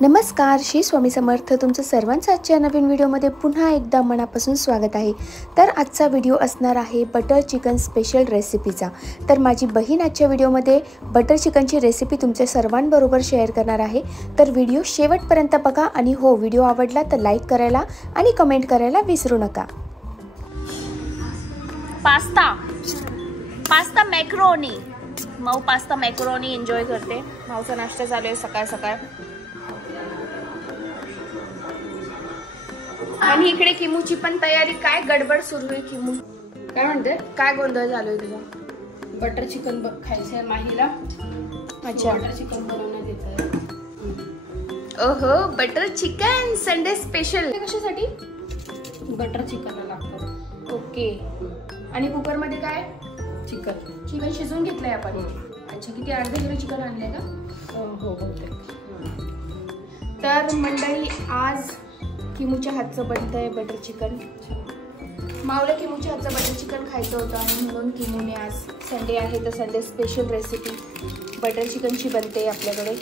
नमस्कार, श्री स्वामी समर्थ. तुमचं सर्वांचं आजच्या नवीन व्हिडिओमध्ये पुन्हा एकदा मनापासून स्वागत आहे. तर आजचा व्हिडिओ असणार आहे बटर चिकन स्पेशल रेसिपीचा. तर माझी बहीण आजच्या व्हिडिओमध्ये बटर चिकनची रेसिपी तुमच्या सर्वांबरोबर शेअर करणार आहे. तर व्हिडिओ शेवटपर्यंत बघा आणि हो, व्हिडिओ आवडला तर लाईक करायला आणि कमेंट करायला विसरू नका. Pasta macaroni. Mau pasta macaroni enjoy करते. माऊचा नाश्ता चालू आहे सकाळ सकाळ. आणि इकडे किमूची पण तयारी. काय गडबड सुरू आहे किमू? काय म्हणते? काय गोंधळ चालू आहे तुझा? बटर चिकन खायचंय माहीला. अच्छा, बटर चिकन बनवण्यात येतंय. ओहो, बटर चिकन संडे स्पेशल. कशासाठी? बटर चिकनला लागतं. ओके. आणि कुकर मध्ये काय? चिकन शिजवून घेतलंय आपण. अच्छा, किती अर्धा किलो चिकन आणलंय का? हो बहुतेक. तर मंडळी, आज किमूच्या हातचं बनतंय बटर चिकन. माऊला किमूच्या हातचं बटर चिकन खायचं होतं आणि म्हणून किमूने आज संडे आहे तर संडे स्पेशल रेसिपी बटर चिकनची बनते आपल्याकडे.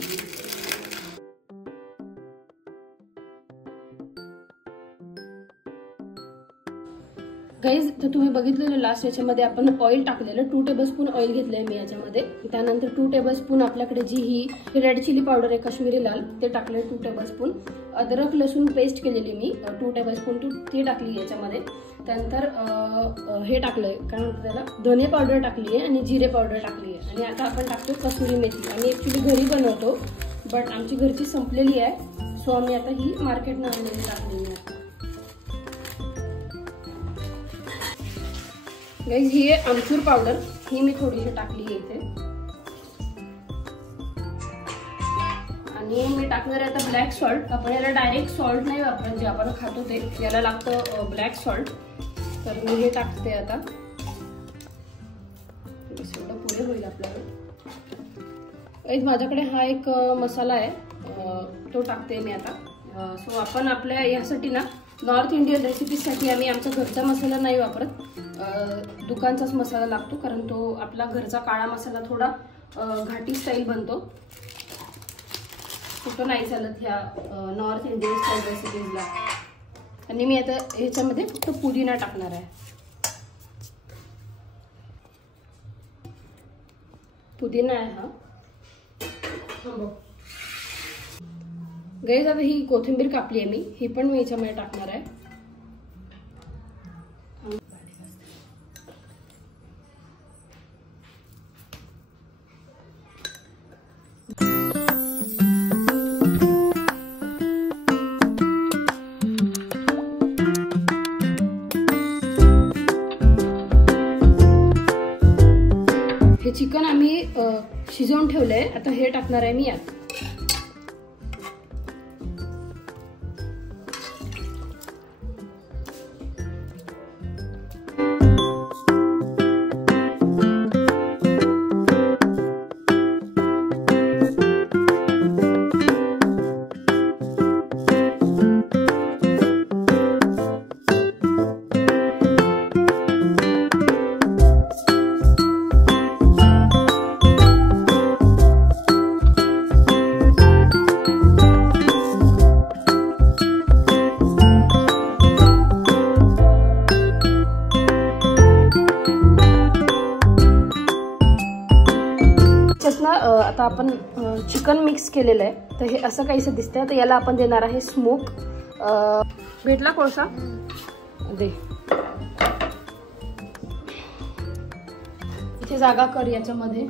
गाईज, तर तुम्ही बघितलेलं लास्ट याच्यामध्ये आपण ऑइल टाकलेलं 2 टेबलस्पून ऑइल घेतलंय मी याच्यामध्ये. त्यानंतर 2 टेबलस्पून आपल्याकडे जी ही रेड चिली पावडर आहे काश्मीरी लाल, ते टाकले 2 टेबलस्पून. अद्रक लसूण पेस्ट केलेली मी 2 टेबलस्पून ती टाकली याच्यामध्ये. त्यानंतर हे टाकलंय, काय म्हणतात त्याला, धने पावडर टाकली आहे आणि जिरे पावडर टाकली आहे. आणि आता आपण टाकतो कसुरी मेथी. आम्ही ऍक्च्युली घरी बनवतो, बट आमची घरची संपलेली आहे, सो आम्ही आता ही मार्केटनं आणलेली टाकलेली आहे. गाईज, ही आहे आमचूर पावडर, ही मी थोडीशी टाकली आहे इथे. आणि मी टाकणार आहे आता ब्लॅक सॉल्ट. आपण याला डायरेक्ट सॉल्ट नाही वापरत, जे आपण खातो ते, याला लागतं ब्लॅक सॉल्ट. तर मी हे टाकते आता. एवढं पुढे होईल आपल्याला. गाईज, माझ्याकडे हा एक मसाला आहे, तो टाकते मी आता. सो आपण आपल्या यासाठी ना, नॉर्थ इंडियन रेसिपीसाठी आम्ही आमचा घरचा मसाला नाही वापरत, दुकानचाच मसाला लागतो. कारण तो आपला घरचा काळा मसाला थोडा घाटी स्टाईल बनतो, तो नाही चालत ह्या नॉर्थ इंडियन स्टाईल रेसिपीजला. आणि मी आता ह्याच्यामध्ये फक्त पुदिना टाकणार आहे. पुदिना आहे हा. गाईज, आता ही कोथिंबीर कापली आहे मी, ही पण मी याच्यामध्ये टाकणार आहे. हे चिकन आम्ही शिजवून ठेवलंय, आता हे टाकणार आहे मी यात. आता आपण चिकन मिक्स केलेलं आहे, तर हे असं काहीसं दिसतंय. तर याला आपण देणार आहे स्मोक. भेटला कोळसा दे. इथे जागा कर, याच्यामध्ये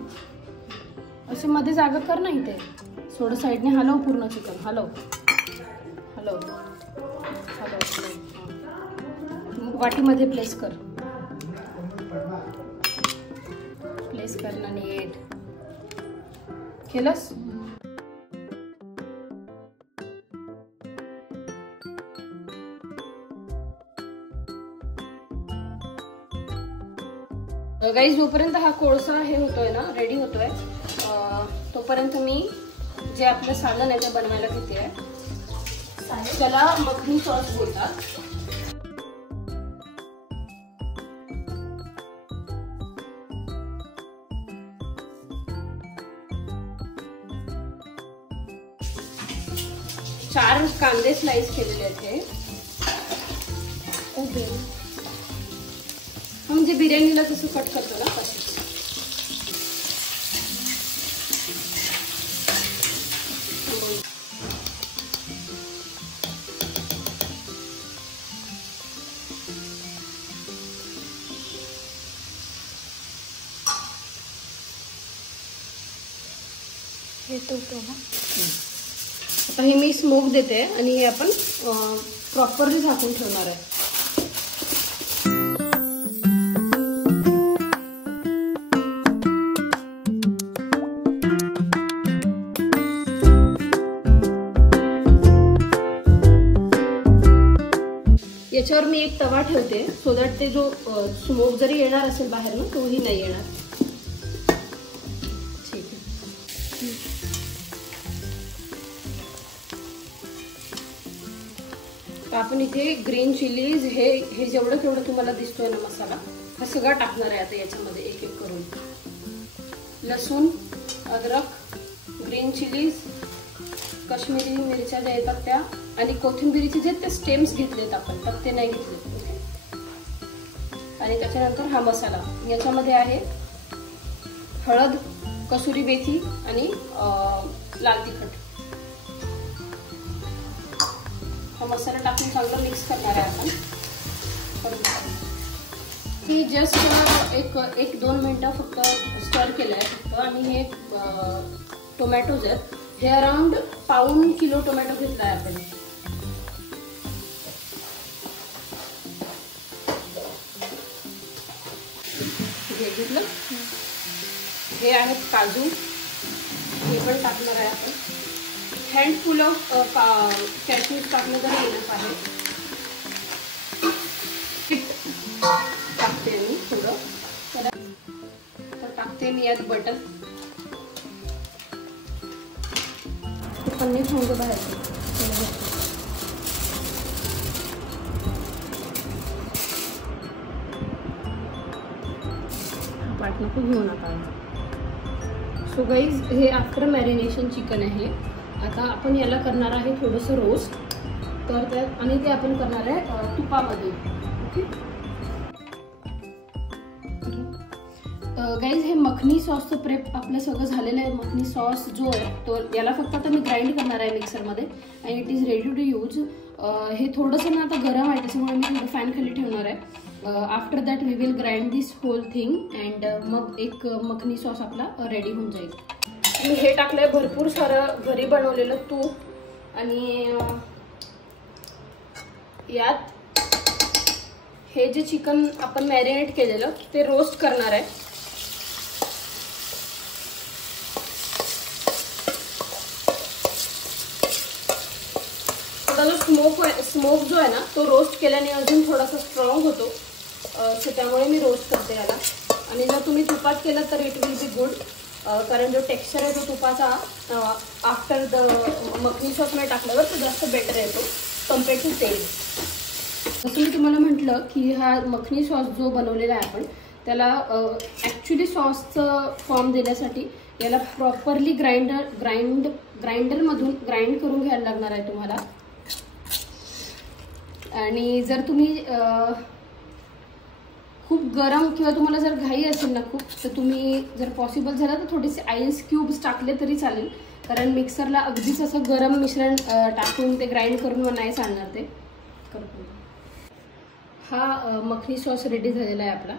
असे मध्ये जागा कर. नाही ते थोडं साईडने हलव, पूर्ण चिकन हलव हलव हलव. वाटीमध्ये प्लेस कर ना नीट. केलंस? गाईज, जोपर्यंत हा कोळसा हे होतोय ना, रेडी होतोय, तोपर्यंत मी जे आपलं सालन आहे ते बनवायला घेते आहे. त्याला मखनी सॉस बोलतात. 4 कांदे स्लाइस केलेले आहेत हे. ओके. म्हणजे बिर्याणीला कसं कट करतो ना तसे. हे तो ना. आता हे मी स्मोक देते आणि हे आपण प्रॉपरली झाकून ठेवणार आहे. याच्यावर मी एक तवा ठेवते सो दॅट ते जो स्मोक जरी येणार असेल बाहेर ना तोही नाही येणार. ठीक आहे. आपण इथे ग्रीन चिलीज हे जेवढं केवढं तुम्हाला दिसतोय ना मसाला हा सगळा टाकणार आहे आता याच्यामध्ये एक एक करून. लसूण, अद्रक, ग्रीन चिलीज, काश्मीरी मिरच्या ज्या येतात त्या आणि कोथिंबिरीचे जे ते स्टेम्स घेतलेत आपण तर ते नाही घेतले. आणि त्याच्यानंतर हा मसाला याच्यामध्ये आहे हळद, कसुरी मेथी आणि लाल तिखट. हा मसाला टाकून चांगला मिक्स करणार आहे आपण. ही जस्ट 1-2 मिनिटं फक्त स्टर केलं आहे फक्त. आणि हे टोमॅटोज आहेत हे अराउंड पाऊण किलो टोमॅटो घेतला आहे आपण. घेतलं. हे आहेत काजू हे पण टाकणार आहे आपण. हँडफुल ऑफ कॅशनीज टाकलं तर येणार आहे. टाकते मी थोडं. तर टाकते मी यात बटर. पनीर ठेवून बाहेर पाठ नको घेऊ नका. सो गाईज हे आफ्टर मॅरिनेशन चिकन आहे. आता आपण याला करणार आहे थोडंसं रोस्ट. तर त्यात आणि ते आपण करणार आहे तुपामध्ये. ओके गाईज हे मखनी सॉसचं प्रेप आपलं सगळं झालेलं आहे. मखनी सॉस जो आहे तो याला फक्त आता मी ग्राइंड करणार आहे मिक्सरमध्ये आणि it is ready to use. हे थोडंसं ना आता गरम आहे त्याच्यामुळे मी थोडं फॅन खाली ठेवणार आहे. After that we will grind this whole thing and मग एक मखनी सॉस आपला रेडी होऊन जाईल. मी हे टाकलंय भरपूर सारं घरी बनवलेलं तूप आणि यात हे जे चिकन आपण मॅरिनेट केलेलं ते रोस्ट करणार आहे. थोडा जो स्मोक जो आहे ना तो रोस्ट केल्याने अजून थोडासा स्ट्रॉंग होतो. सो त्यामुळे मी रोस्ट करते याला. आणि जर तुम्ही तुपात केलं तर इट विल बी गुड. कारण जो टेक्स्चर आहे तो तुपाचा आफ्टर द मखनी सॉसमध्ये टाकल्यावर तो जास्त बेटर येतो कम्पेअर्ड टू तेल. जसं मी तुम्हाला म्हटलं की हा मखनी सॉस जो बनवलेला आहे आपण त्याला ॲक्च्युली सॉसचं फॉर्म देण्यासाठी याला प्रॉपरली ग्राइंडरमधून ग्राइंड करून घ्यायला लागणार आहे तुम्हाला. आणि जर तुम्ही खूप गरम किंवा तुम्हाला जर घाई असेल ना खूप तर तुम्ही जर पॉसिबल झालं तर थोडेसे आईस क्यूब्स टाकले तरी चालेल. कारण मिक्सरला अगदीच असं गरम मिश्रण टाकून ते ग्राइंड करून नाही चालणार ते. हा मखनी सॉस रेडी झालेला आहे आपला.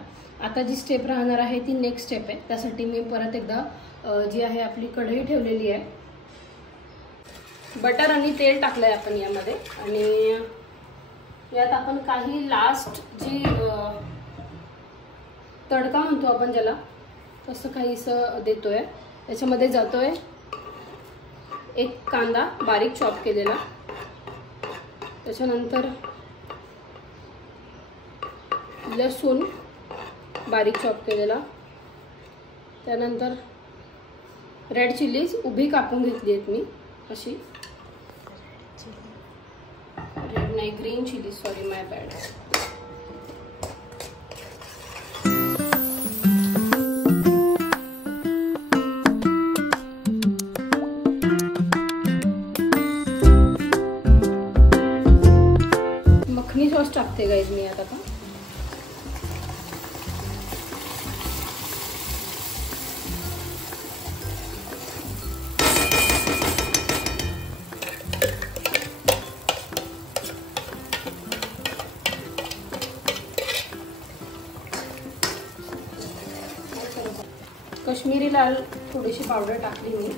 आता जी स्टेप राहणार आहे ती नेक्स्ट स्टेप आहे. त्यासाठी मी परत एकदा जी आहे आपली कढई ठेवलेली आहे. बटर आणि तेल टाकलं आहे आपण यामध्ये आणि यात आपण काही लास्ट जी तडका म्हणतो आपण ज्याला तसं काहीसं देतोय. याच्यामध्ये जातोय एक कांदा बारीक चॉप केलेला, त्याच्यानंतर लसूण बारीक चॉप केलेला, त्यानंतर रेड चिलीज उभी कापून घेतली आहेत मी अशी. रेड नाही ग्रीन चिलीज, सॉरी माय बॅड. सॉस टाकते गाईज मी आता का. कश्मीरी लाल थोडीशी पावडर टाकली मी.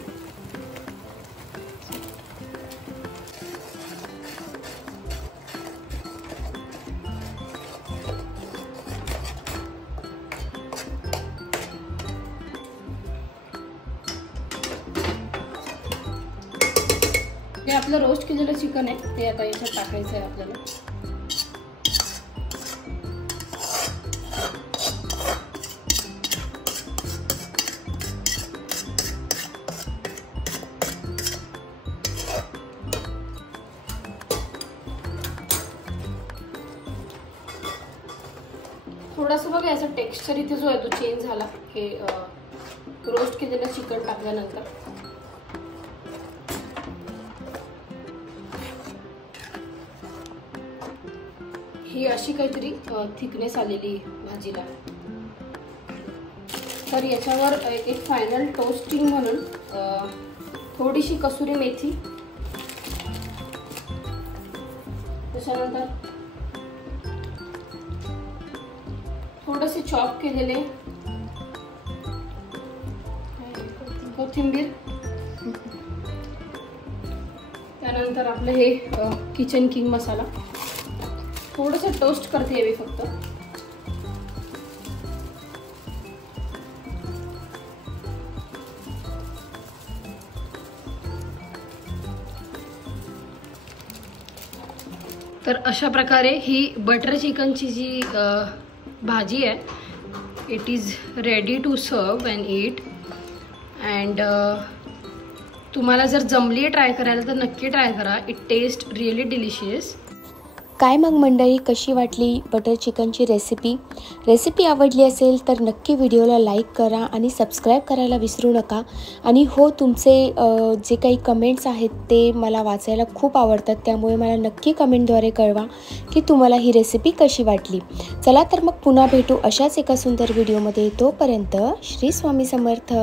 हे आपलं रोस्ट केलेलं चिकन आहे ते आता याच्यात टाकायचं आहे आपल्याला. थोडासा बघा याचा टेक्स्चर इथे जो आहे तो चेंज झाला हे रोस्ट केलेलं चिकन टाकल्यानंतर. ही अशी काहीतरी थिकनेस आलेली भाजीला. तर याच्यावर एक फायनल टोस्टिंग म्हणून थोडीशी कसुरी मेथी, त्याच्यानंतर थोडेसे चॉप केलेले कोथिंबीर, त्यानंतर आपलं हे किचन किंग मसाला थोडंसं टोस्ट करते मी फक्त. तर अशा प्रकारे ही बटर चिकनची जी भाजी आहे it is ready to serve and eat. And तुम्हाला जर जमली आहे ट्राय करायला तर नक्की ट्राय करा. It taste really delicious. काय मग मंडळी, कशी वाटली बटर चिकनची रेसिपी आवडली असेल तर नक्की व्हिडिओला लाईक करा आणि सबस्क्राईब करायला विसरू नका. आणि हो, तुमचे जे काही कमेंट्स आहेत ते मला वाचायला खूप आवडतात, त्यामुळे मला नक्की कमेंटद्वारे कळवा की तुम्हाला ही रेसिपी कशी वाटली. चला तर मग पुन्हा भेटू अशाच एका सुंदर व्हिडिओमध्ये. तोपर्यंत श्री स्वामी समर्थ.